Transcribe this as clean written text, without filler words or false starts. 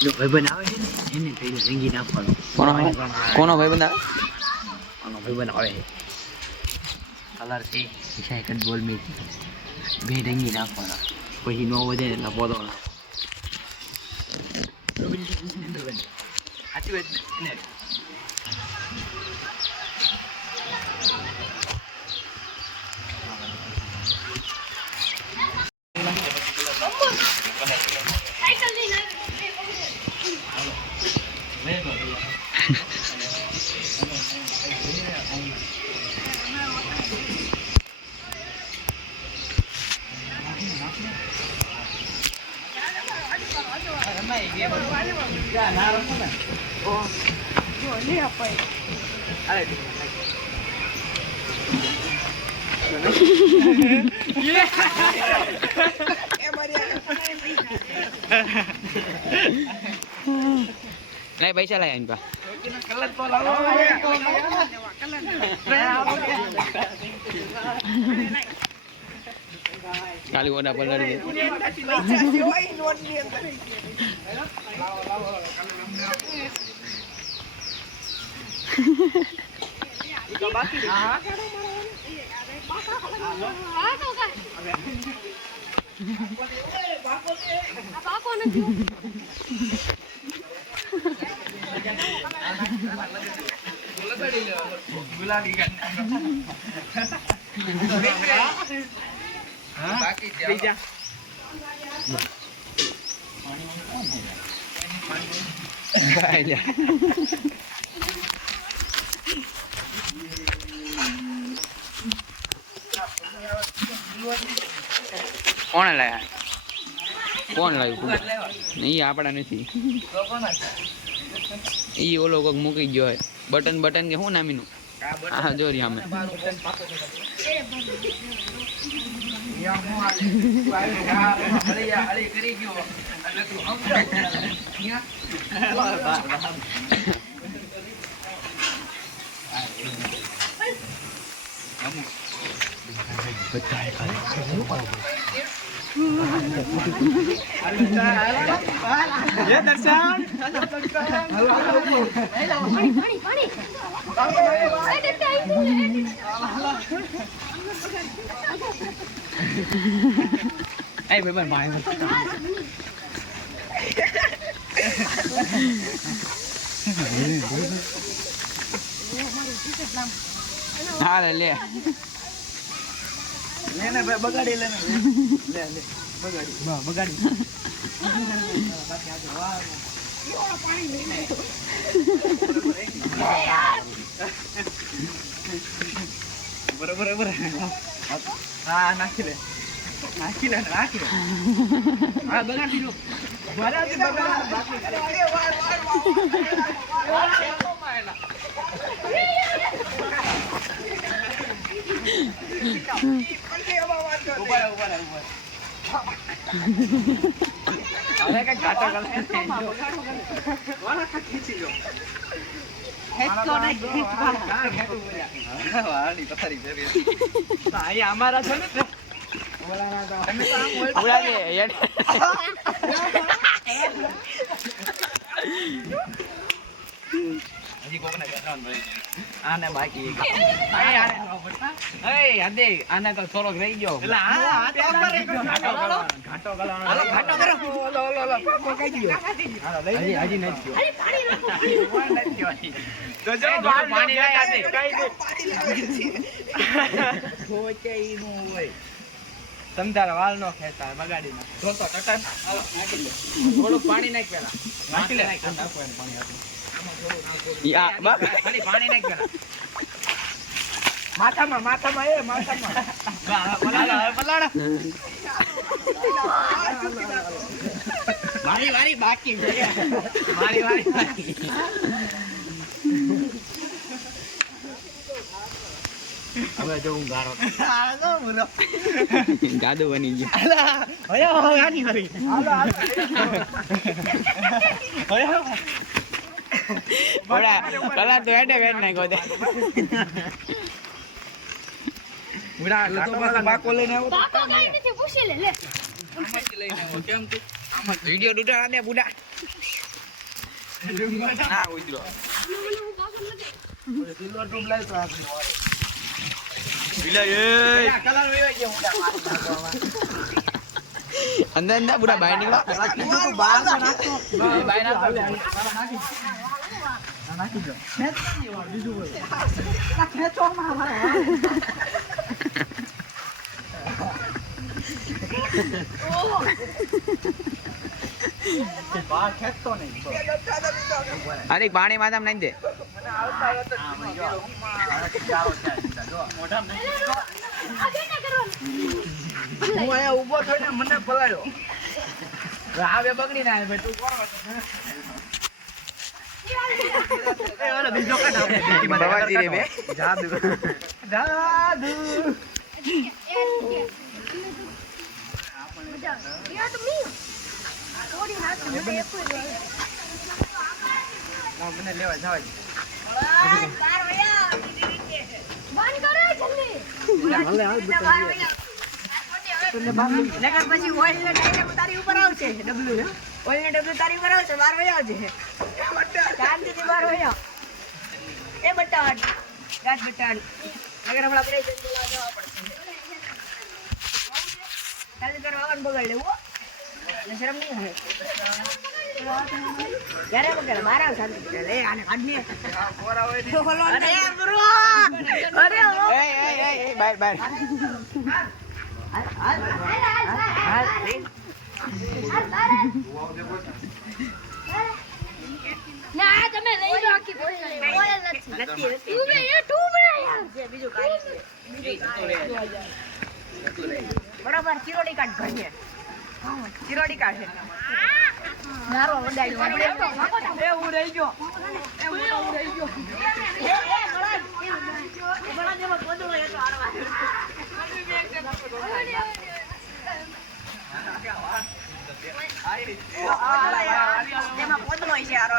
જો ભાઈબંધ આવે છે ને એને કઈ રંગી નાખવાનો. કોનો ભાઈબંધ આવે? આનો ભાઈબંધ આવે છે કલર છે ઈશાય કદ બોલ મે બે રંગી નાખવાના પછી નો વધે એટલે પોતો સાચી વાત ને. नहीं पैसा लाया इनका खाली वोटा पलट कौन लाया कौन लायु नहीं आपड़ा नहीं ई ओलो कोक मूकी गयो है बटन बटन के हूँ नामी नु हां जो रिया में ये दर्शन ए भाई भाई हां ले लेने बगाड़ी लेने ले ले बगाड़ी बगाड़ी बरोबर बरोबर हां नाखी ले हां बगाड़ी लो वाला जी बगाड़ी बाकी अरे अरे का घाटा गल वाला का खींची लो हेतो नहीं खींचवा वाला नहीं पथरी बेबी भाई हमारा छे ने बोला ना तो તમે તો આમ पूरा के यार હજી કોકને બેઠાન ભાઈ આને બાકી આને એ આદે આને તો થોડોક રહી ગયો એટલે આ તો ઉપર રહી ગયો ઘાટો ગલાનો ઘાટો કરો ઓલો ઓલો ઓલો પાકો કઈ ગયો હાલો લઈ હજી નથી ગયો અરે પાણી રાખો પાણી તો જો પાણી લઈ આદે કઈ દે ખોચે ઈનું હોય સમજાર વાલ નો ખેતા બગાડી ના તો ટટન હાલો નાખી લે થોડું પાણી નાખ પેલા નાખી લે નાખો એને પાણી આપો या ખાલી પાણી નાખ પેલા માથામાં માથામાં એ માથામાં પલાડા મારી વારી બાકી મારી વારી બાકી હવે જો હું ગારો હાલો મુરો जादू बनी गया હાલા હયો આની હરી હાલો હયો बड़ा कला तो ऐडे बैठ नहीं को दे બુડા તો પાછા બાકો લઈને આવ્યો બાકો કઈ નથી પૂછી લે લે આમાંથી લઈને આવ્યો કેમ તું वीडियो टूटा दे बुढ़ा ના ઉતરો સિલ્વર ટ્યુબ લાવ તો આપણી વિલા એ કલર વેવાઈ ગયો અંદર અંદર પૂરા બહાર નીકળો તું બહાર નાખતો બહાર નાખો નાખી દો બીજું બોલ ખેંચો માં બહાર ખેંચતો નહીં અરે પાણી માથામાં નાખી દે હું અહીંયા ઊભો થઈને મને પલાળ્યો હવે બગડી ના ભાઈ તું કોણ બીજો બવાજી રે બે જાદુ મને લેવા જવા પછી ઓઇલ ને ડાયરેક્ટ તારી ઉપર આવશે ડબલું ઓઇલ ને ડબલું તારી ઉપર આવશે બાર વયા આવશે શાંતિથી બાર વયા એ બટાડ ગાંઠ બટાડ અગર હમણાં ઓપરેશન બોલાવવા જવા પડશે ચાલી કરો આવન બગાડ લેવું ને શરમ નહીં આવે ક્યારે બગાડ બાર આવ શાંતિ લે આને કાઢ ને અરે બ્રો અરે એ બહાર બહાર ના તમે લઈ લો આખી બોલ નથી તું બે એ તું બનાયા છે બીજું કાઈ બરાબર ચિરોડી કાઢ ઘણીએ ચિરોડી કાઢે નારો વડાઈ આપણે એ હું રહી ગયો બળા જેવો કોદો હોય તો આડવા એમાં કોદો હોય છે આરો